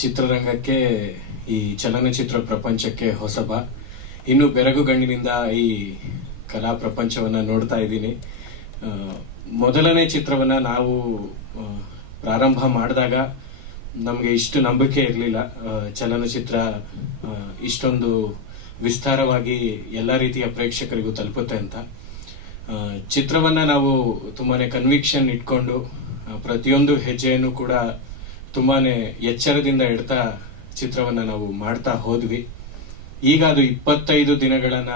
ಚಿತ್ರರಂಗಕ್ಕೆ, ಈ ಚಲನಚಿತ್ರ ಪ್ರಪಂಚಕ್ಕೆ ಹೊಸಬ. ಇನ್ನು ಬೆರಗುಗಣ್ಣಿನಿಂದ ಈ ಕಲಾ ಪ್ರಪಂಚವನ್ನ ನೋಡ್ತಾ ಇದ್ದೀನಿ. ಮೊದಲನೇ ಚಿತ್ರವನ್ನ ನಾವು ಪ್ರಾರಂಭ ಮಾಡಿದಾಗ ನಮಗೆ ಇಷ್ಟು ನಂಬಿಕೆ ಇರಲಿಲ್ಲ ಚಲನಚಿತ್ರ ಇಷ್ಟೊಂದು ವಿಸ್ತಾರವಾಗಿ ಎಲ್ಲ ರೀತಿಯ ಪ್ರೇಕ್ಷಕರಿಗೂ ತಲುಪುತ್ತೆ ಅಂತ. ಚಿತ್ರವನ್ನ ನಾವು ತುಂಬಾನೇ ಕನ್ವಿಕ್ಷನ್ ಇಟ್ಕೊಂಡು ಪ್ರತಿಯೊಂದು ಹೆಜ್ಜೆಯನ್ನು ಕೂಡ ತುಂಬಾನೇ ಎಚ್ಚರದಿಂದ ಇಡ್ತಾ ಚಿತ್ರವನ್ನ ನಾವು ಮಾಡ್ತಾ ಹೋದ್ವಿ. ಈಗ ಅದು 25 ದಿನಗಳನ್ನ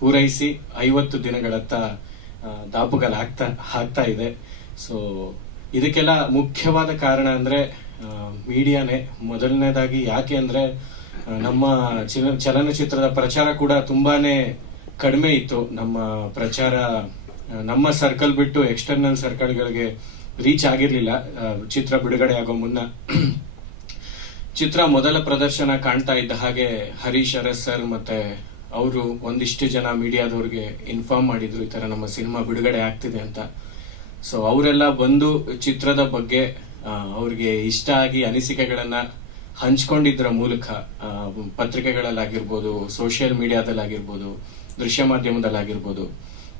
ಪೂರೈಸಿ 50 ದಿನಗಳತ್ತ ದಾಪುಗಾಲ ಆಗ್ತಾ ಇದೆ. ಸೊ ಇದಕ್ಕೆಲ್ಲ ಮುಖ್ಯವಾದ ಕಾರಣ ಅಂದ್ರೆ ಮೀಡಿಯಾನೇ. ಮೊದಲನೇದಾಗಿ ಯಾಕೆ ಅಂದ್ರೆ ನಮ್ಮ ಚಲನಚಿತ್ರದ ಪ್ರಚಾರ ಕೂಡ ತುಂಬಾನೇ ಕಡಿಮೆ ಇತ್ತು. ನಮ್ಮ ಪ್ರಚಾರ ನಮ್ಮ ಸರ್ಕಲ್ ಬಿಟ್ಟು ಎಕ್ಸ್ಟರ್ನಲ್ ಸರ್ಕಲ್ಗಳಿಗೆ ರೀಚ್ ಆಗಿರ್ಲಿಲ್ಲ. ಚಿತ್ರ ಬಿಡುಗಡೆ ಆಗೋ ಮುನ್ನ ಚಿತ್ರ ಮೊದಲ ಪ್ರದರ್ಶನ ಕಾಣ್ತಾ ಇದ್ದ ಹಾಗೆ ಹರೀಶ್ ಅರಸ್ ಸರ್ ಮತ್ತೆ ಅವರು ಒಂದಿಷ್ಟು ಜನ ಮೀಡಿಯಾದವ್ರಿಗೆ ಇನ್ಫಾರ್ಮ್ ಮಾಡಿದ್ರು ಈ ತರ ನಮ್ಮ ಸಿನಿಮಾ ಬಿಡುಗಡೆ ಆಗ್ತಿದೆ ಅಂತ. ಸೊ ಅವರೆಲ್ಲ ಬಂದು ಚಿತ್ರದ ಬಗ್ಗೆ ಅವ್ರಿಗೆ ಇಷ್ಟ ಆಗಿ ಅನಿಸಿಕೆಗಳನ್ನ ಹಂಚ್ಕೊಂಡಿದ್ರ ಮೂಲಕ ಪತ್ರಿಕೆಗಳಲ್ಲಾಗಿರ್ಬೋದು, ಸೋಷಿಯಲ್ ಮೀಡಿಯಾದಲ್ಲಾಗಿರ್ಬೋದು, ದೃಶ್ಯ ಮಾಧ್ಯಮದಲ್ಲಾಗಿರ್ಬೋದು,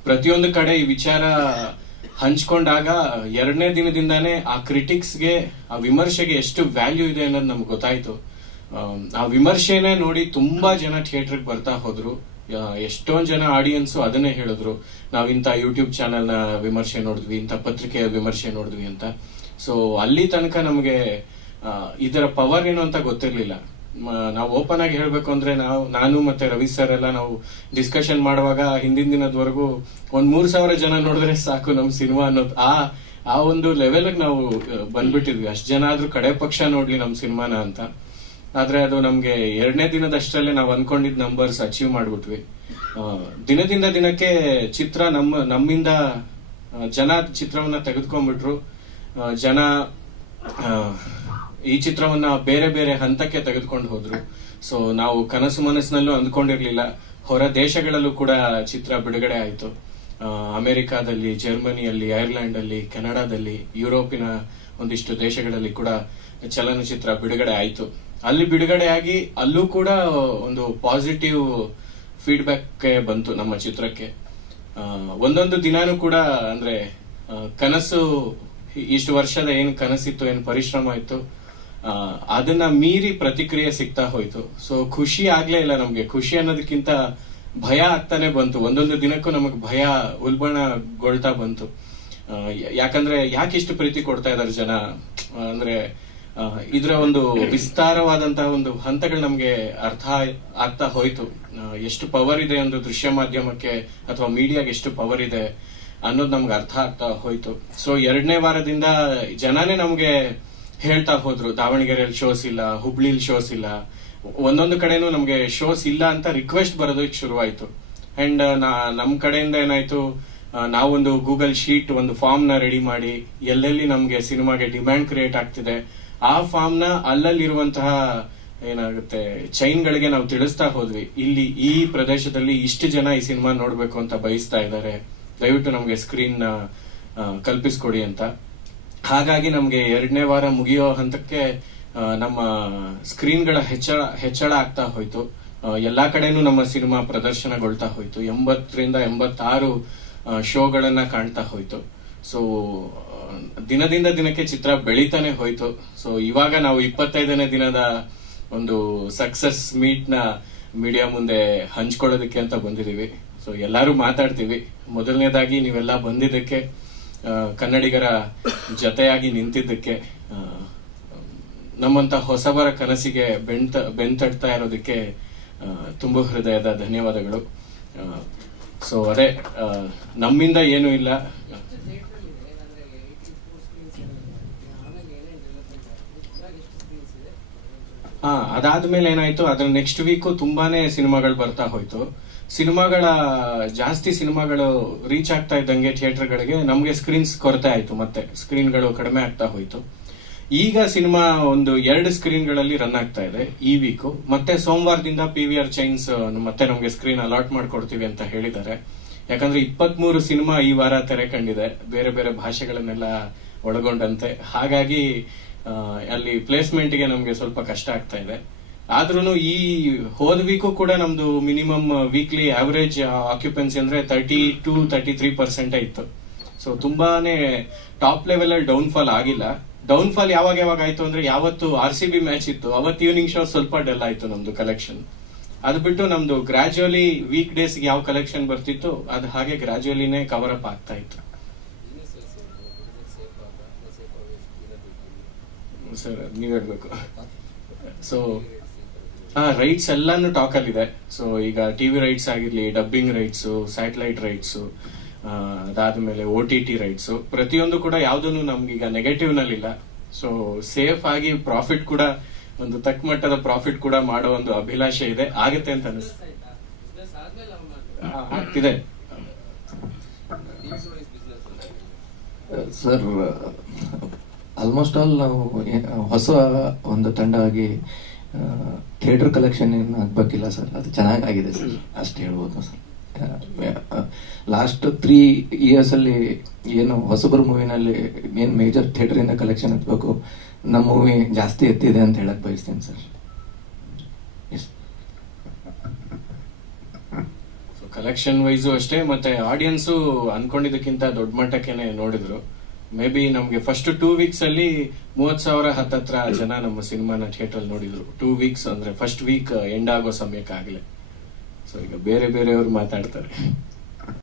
ಪ್ರತಿಯೊಂದು ಕಡೆ ಈ ವಿಚಾರ ಹಂಚ್ಕೊಂಡಾಗ 2ನೇ ದಿನದಿಂದಾನೇ ಆ ಕ್ರಿಟಿಕ್ಸ್ಗೆ, ಆ ವಿಮರ್ಶೆಗೆ ಎಷ್ಟು ವ್ಯಾಲ್ಯೂ ಇದೆ ಅನ್ನೋದು ನಮ್ಗೆ ಗೊತ್ತಾಯ್ತು. ಆ ವಿಮರ್ಶೆನೇ ನೋಡಿ ತುಂಬಾ ಜನ ಥಿಯೇಟರ್ಗೆ ಬರ್ತಾ ಹೋದ್ರು. ಎಷ್ಟೊಂದ್ ಜನ ಆಡಿಯನ್ಸ್ ಅದನ್ನೇ ಹೇಳಿದ್ರು, ನಾವ್ ಇಂಥ ಯೂಟ್ಯೂಬ್ ಚಾನೆಲ್ ನ ವಿಮರ್ಶೆ ನೋಡಿದ್ವಿ, ಇಂಥ ಪತ್ರಿಕೆಯ ವಿಮರ್ಶೆ ನೋಡಿದ್ವಿ ಅಂತ. ಸೊ ಅಲ್ಲಿ ತನಕ ನಮ್ಗೆ ಇದರ ಪವರ್ ಏನು ಅಂತ ಗೊತ್ತಿರ್ಲಿಲ್ಲ. ನಾವು ಓಪನ್ ಆಗಿ ಹೇಳ್ಬೇಕು ಅಂದ್ರೆ ನಾನು ಮತ್ತೆ ರವಿ ಸರ್ ಎಲ್ಲ ನಾವು ಡಿಸ್ಕಷನ್ ಮಾಡುವಾಗ ಹಿಂದಿನ ದಿನದವರೆಗೂ 3,000 ಜನ ನೋಡಿದ್ರೆ ಸಾಕು ನಮ್ ಸಿನಿಮಾ ಅನ್ನೋದು ಆ ಒಂದು ಲೆವೆಲ್ ನಾವು ಬಂದ್ಬಿಟ್ಟಿದ್ವಿ. ಅಷ್ಟ್ ಜನ ಆದ್ರೂ ಕಡೆ ಪಕ್ಷ ನೋಡ್ಲಿ ನಮ್ ಸಿನಿಮಾನ ಅಂತ. ಆದ್ರೆ ಅದು ನಮ್ಗೆ 2ನೇ ದಿನದಷ್ಟರಲ್ಲೇ ನಾವು ಅನ್ಕೊಂಡಿದ್ ನಂಬರ್ಸ್ ಅಚೀವ್ ಮಾಡ್ಬಿಟ್ವಿ. ದಿನದಿಂದ ದಿನಕ್ಕೆ ಚಿತ್ರ ನಮ್ಮಿಂದ ಜನ ಚಿತ್ರವನ್ನ ತೆಗೆದುಕೊಂಡ್ಬಿಟ್ರು. ಜನ ಈ ಚಿತ್ರವನ್ನ ಬೇರೆ ಬೇರೆ ಹಂತಕ್ಕೆ ತೆಗೆದುಕೊಂಡು ಹೋದ್ರು. ಸೊ ನಾವು ಕನಸು ಮನಸ್ಸಿನಲ್ಲೂ ಅಂದ್ಕೊಂಡಿರ್ಲಿಲ್ಲ. ಹೊರ ದೇಶಗಳಲ್ಲೂ ಕೂಡ ಚಿತ್ರ ಬಿಡುಗಡೆ ಆಯ್ತು. ಅಮೆರಿಕಾದಲ್ಲಿ, ಜರ್ಮನಿಯಲ್ಲಿ, ಐರ್ಲೆಂಡ್ ಅಲ್ಲಿ, ಕೆನಡಾದಲ್ಲಿ, ಯುರೋಪಿನ ಒಂದಿಷ್ಟು ದೇಶಗಳಲ್ಲಿ ಕೂಡ ಚಲನಚಿತ್ರ ಬಿಡುಗಡೆ ಆಯ್ತು. ಅಲ್ಲಿ ಬಿಡುಗಡೆಯಾಗಿ ಅಲ್ಲೂ ಕೂಡ ಒಂದು ಪಾಸಿಟಿವ್ ಫೀಡ್ಬ್ಯಾಕ್ ಬಂತು ನಮ್ಮ ಚಿತ್ರಕ್ಕೆ. ಒಂದೊಂದು ದಿನಾನೂ ಕೂಡ ಅಂದ್ರೆ ಕನಸು, ಇಷ್ಟು ವರ್ಷದ ಏನ್ ಕನಸಿತ್ತು, ಏನ್ ಪರಿಶ್ರಮ ಇತ್ತು, ಅದನ್ನ ಮೀರಿ ಪ್ರತಿಕ್ರಿಯೆ ಸಿಗ್ತಾ ಹೋಯ್ತು. ಸೊ ಖುಷಿ ಆಗ್ಲೇ ಇಲ್ಲ ನಮ್ಗೆ. ಖುಷಿ ಅನ್ನೋದಕ್ಕಿಂತ ಭಯ ಆಗ್ತಾನೆ ಬಂತು. ಒಂದೊಂದು ದಿನಕ್ಕೂ ನಮಗ್ ಭಯ ಉಲ್ಬಣಗೊಳ್ತಾ ಬಂತು. ಯಾಕಂದ್ರೆ ಯಾಕಿಷ್ಟು ಪ್ರೀತಿ ಕೊಡ್ತಾ ಇದಾರೆ ಜನ ಅಂದ್ರೆ ಇದ್ರ ಒಂದು ವಿಸ್ತಾರವಾದಂತಹ ಒಂದು ಹಂತಗಳು ನಮ್ಗೆ ಅರ್ಥ ಆಗ್ತಾ ಹೋಯ್ತು. ಎಷ್ಟು ಪವರ್ ಇದೆ ಒಂದು ದೃಶ್ಯ ಮಾಧ್ಯಮಕ್ಕೆ ಅಥವಾ ಮೀಡಿಯಾಗೆ ಎಷ್ಟು ಪವರ್ ಇದೆ ಅನ್ನೋದು ನಮ್ಗೆ ಅರ್ಥ ಆಗ್ತಾ ಹೋಯ್ತು. ಸೊ 2ನೇ ವಾರದಿಂದ ಜನನೇ ನಮ್ಗೆ ಹೇಳ್ತಾ ಹೋದ್ರು, ದಾವಣಗೆರೆಯಲ್ಲಿ ಶೋಸ್ ಇಲ್ಲ, ಹುಬ್ಳಿಲಿ ಶೋಸ್ ಇಲ್ಲ, ಒಂದೊಂದು ಕಡೆನೂ ನಮ್ಗೆ ಶೋಸ್ ಇಲ್ಲ ಅಂತ ರಿಕ್ವೆಸ್ಟ್ ಬರೋದಕ್ಕೆ ಶುರುವಾಯ್ತು. ಅಂಡ್ ನಮ್ ಕಡೆಯಿಂದ ಏನಾಯ್ತು, ನಾವೊಂದು ಗೂಗಲ್ ಶೀಟ್, ಒಂದು ಫಾರ್ಮ್ ನ ರೆಡಿ ಮಾಡಿ ಎಲ್ಲೆಲ್ಲಿ ನಮ್ಗೆ ಸಿನಿಮಾಗೆ ಡಿಮ್ಯಾಂಡ್ ಕ್ರಿಯೇಟ್ ಆಗ್ತಿದೆ ಆ ಫಾರ್ಮ್ ನ ಅಲ್ಲಲ್ಲಿರುವಂತಹ ಏನಾಗುತ್ತೆ ಚೈನ್ ಗಳಿಗೆ ನಾವು ತಿಳಿಸ್ತಾ ಹೋದ್ವಿ. ಇಲ್ಲಿ ಈ ಪ್ರದೇಶದಲ್ಲಿ ಇಷ್ಟು ಜನ ಈ ಸಿನಿಮಾ ನೋಡ್ಬೇಕು ಅಂತ ಬಯಸ್ತಾ ಇದ್ದಾರೆ, ದಯವಿಟ್ಟು ನಮ್ಗೆ ಸ್ಕ್ರೀನ್ ಕಲ್ಪಿಸ್ಕೊಡಿ ಅಂತ. ಹಾಗಾಗಿ ನಮ್ಗೆ 2ನೇ ವಾರ ಮುಗಿಯೋ ಹಂತಕ್ಕೆ ನಮ್ಮ ಸ್ಕ್ರೀನ್ ಗಳ ಹೆಚ್ಚಳ ಆಗ್ತಾ ಹೋಯ್ತು. ಎಲ್ಲಾ ಕಡೆನೂ ನಮ್ಮ ಸಿನಿಮಾ ಪ್ರದರ್ಶನಗೊಳ್ತಾ ಹೋಯ್ತು. 80ರಿಂದ 86 ಶೋಗಳನ್ನ ಕಾಣ್ತಾ ಹೋಯ್ತು. ಸೊ ದಿನದಿಂದ ದಿನಕ್ಕೆ ಚಿತ್ರ ಬೆಳೀತಾನೆ ಹೋಯ್ತು. ಸೊ ಇವಾಗ ನಾವು 25ನೇ ದಿನದ ಒಂದು ಸಕ್ಸಸ್ ಮೀಟ್ ನ ಮೀಡಿಯಾ ಮುಂದೆ ಹಂಚ್ಕೊಳ್ಳೋದಕ್ಕೆ ಅಂತ ಬಂದಿದೀವಿ. ಸೊ ಎಲ್ಲಾರು ಮಾತಾಡ್ತೀವಿ. ಮೊದಲನೇದಾಗಿ ನೀವೆಲ್ಲ ಬಂದಿದ್ದಕ್ಕೆ, ಕನ್ನಡಿಗರ ಜೊತೆಯಾಗಿ ನಿಂತಿದ್ದಕ್ಕೆ, ನಮ್ಮಂತ ಹೊಸಬರ ಕನಸಿಗೆ ಬೆಂತಡ್ತಾ ಇರೋದಕ್ಕೆ ತುಂಬಾ ಹೃದಯದ ಧನ್ಯವಾದಗಳು. ಸೊ ಅದೇ, ನಮ್ಮಿಂದ ಏನೂ ಇಲ್ಲ. ಅದಾದ್ಮೇಲೆ ಏನಾಯ್ತು, ಅದ್ರ ನೆಕ್ಸ್ಟ್ ವೀಕ್ ತುಂಬಾನೇ ಸಿನಿಮಾಗಳು ಬರ್ತಾ ಹೋಯ್ತು. ಜಾಸ್ತಿ ಸಿನಿಮಾಗಳು ರೀಚ್ ಆಗ್ತಾ ಇದ್ದಂಗೆ ಥಿಯೇಟರ್ಗಳಿಗೆ ನಮ್ಗೆ ಸ್ಕ್ರೀನ್ಸ್ ಕೊರತೆ ಆಯ್ತು. ಮತ್ತೆ ಸ್ಕ್ರೀನ್ಗಳು ಕಡಿಮೆ ಆಗ್ತಾ ಹೋಯ್ತು. ಈಗ ಸಿನಿಮಾ ಒಂದು 2 ಸ್ಕ್ರೀನ್ಗಳಲ್ಲಿ ರನ್ ಆಗ್ತಾ ಇದೆ ಈ ವೀಕ್. ಮತ್ತೆ ಸೋಮವಾರದಿಂದ PVR ಚೈನ್ಸ್ ಮತ್ತೆ ನಮ್ಗೆ ಸ್ಕ್ರೀನ್ ಅಲಾಟ್ ಮಾಡ್ಕೊಡ್ತೀವಿ ಅಂತ ಹೇಳಿದ್ದಾರೆ. ಯಾಕಂದ್ರೆ 23 ಸಿನಿಮಾ ಈ ವಾರ ತೆರೆ ಕಂಡಿದೆ, ಬೇರೆ ಬೇರೆ ಭಾಷೆಗಳನ್ನೆಲ್ಲ ಒಳಗೊಂಡಂತೆ. ಹಾಗಾಗಿ ಅಲ್ಲಿ ಪ್ಲೇಸ್ಮೆಂಟ್ಗೆ ನಮ್ಗೆ ಸ್ವಲ್ಪ ಕಷ್ಟ ಆಗ್ತಾ ಇದೆ. ಆದ್ರೂ ಈ ಹೋದ ವೀಕು ಕೂಡ ನಮ್ದು ಮಿನಿಮಮ್ ವೀಕ್ಲಿ ಆವರೇಜ್ ಆಕ್ಯುಪೆನ್ಸಿ ಅಂದ್ರೆ 32-33% ಇತ್ತು. ಸೊ ತುಂಬಾನೇ ಟಾಪ್ ಲೆವೆಲ್ ಅಲ್ಲಿ ಡೌನ್ ಫಾಲ್ ಆಗಿಲ್ಲ. ಡೌನ್ ಫಾಲ್ ಯಾವಾಗ ಆಯ್ತು ಅಂದ್ರೆ ಯಾವತ್ತು RCB ಮ್ಯಾಚ್ ಇತ್ತು ಅವತ್ತು ಈವ್ನಿಂಗ್ ಶೋ ಸ್ವಲ್ಪ ಡಲ್ ಆಯ್ತು ನಮ್ದು ಕಲೆಕ್ಷನ್. ಅದು ಬಿಟ್ಟು ನಮ್ದು ಗ್ರಾಜುಯಲಿ ವೀಕ್ ಡೇಸ್ ಯಾವ ಕಲೆಕ್ಷನ್ ಬರ್ತಿತ್ತು ಅದು ಹಾಗೆ ಗ್ರಾಜುಯಲಿನೇ ಕವರ್ ಅಪ್ ಆಗ್ತಾ ಇತ್ತು. ಸರ್ ನೀವ್ ಹೇಳ್ಬೇಕು. ಸೊ ರೈಟ್ಸ್ ಎಲ್ಲಾನು ಟಾಕ್ ಅಲ್ಲಿದೆ. ಸೊ ಈಗ ಟಿವಿ ರೈಟ್ಸ್ ಆಗಿರ್ಲಿ, ಡಬ್ಬಿಂಗ್ ರೈಟ್ಸ್, ಸ್ಯಾಟಲೈಟ್ ರೈಟ್ಸ್, ಅದಾದ್ಮೇಲೆ OTT ರೈಟ್ಸ್, ಪ್ರತಿಯೊಂದು ಕೂಡ ಯಾವ್ದೂ ನಮ್ಗೀಗ ನೆಗೆಟಿವ್ ನಲ್ಲಿಲ್ಲ. ಸೊ ಸೇಫ್ ಆಗಿ ಪ್ರಾಫಿಟ್ ಕೂಡ ಒಂದು ತಕ್ಕ ಮಟ್ಟದ ಪ್ರಾಫಿಟ್ ಕೂಡ ಮಾಡೋ ಒಂದು ಅಭಿಲಾಷೆ ಇದೆ, ಆಗತ್ತೆ ಅಂತ ಆಗ್ತಿದೆ. ಸರ್ ಆಲ್ಮೋಸ್ಟ್ ಆಲ್ ನಾವು ಹೊಸ ಒಂದು ತಂಡ ಆಗಿ ಥಿಯೇಟರ್ ಕಲೆಕ್ಷನ್ ಏನು ಆಗ್ಬೇಕಿಲ್ಲ ಸರ್, ಅದು ಚೆನ್ನಾಗಾಗಿದೆ ಸರ್, ಅಷ್ಟು ಹೇಳ್ಬೋದು ಸರ್. ಲಾಸ್ಟ್ 3 years ಅಲ್ಲಿ ಏನು ಹೊಸಬರು ಮೂವಿನಲ್ಲಿ ಏನ್ ಮೇಜರ್ ಥಿಯೇಟರ್ ಇಂದ ಕಲೆಕ್ಷನ್ ಎತ್ತಬೇಕು, ನಮ್ಮ ಮೂವಿ ಜಾಸ್ತಿ ಎತ್ತಿದೆ ಅಂತ ಹೇಳಕ್ ಬಯಸ್ತೀನಿ ಸರ್. ಕಲೆಕ್ಷನ್ ವೈಸು ಅಷ್ಟೇ, ಮತ್ತೆ ಆಡಿಯನ್ಸು ಅನ್ಕೊಂಡಿದ್ದಕ್ಕಿಂತ ದೊಡ್ಡ ಮಟ್ಟಕ್ಕೆನೆ ನೋಡಿದ್ರು. ಮೇ ಬಿ ನಮ್ಗೆ ಫಸ್ಟ್ 2 weeks ಅಲ್ಲಿ 30,000 ಹತ್ತತ್ರ ಜನ ನಮ್ಮ ಸಿನಿಮಾನ ಥಿಯೇಟರ್ ನೋಡಿದ್ರು. 2 weeks ಅಂದ್ರೆ ಫಸ್ಟ್ ವೀಕ್ ಎಂಡ್ ಆಗೋ ಸಮಯಕ್ಕಾಗಲೇ. ಸೊ ಈಗ ಬೇರೆಯವರು ಮಾತಾಡ್ತಾರೆ.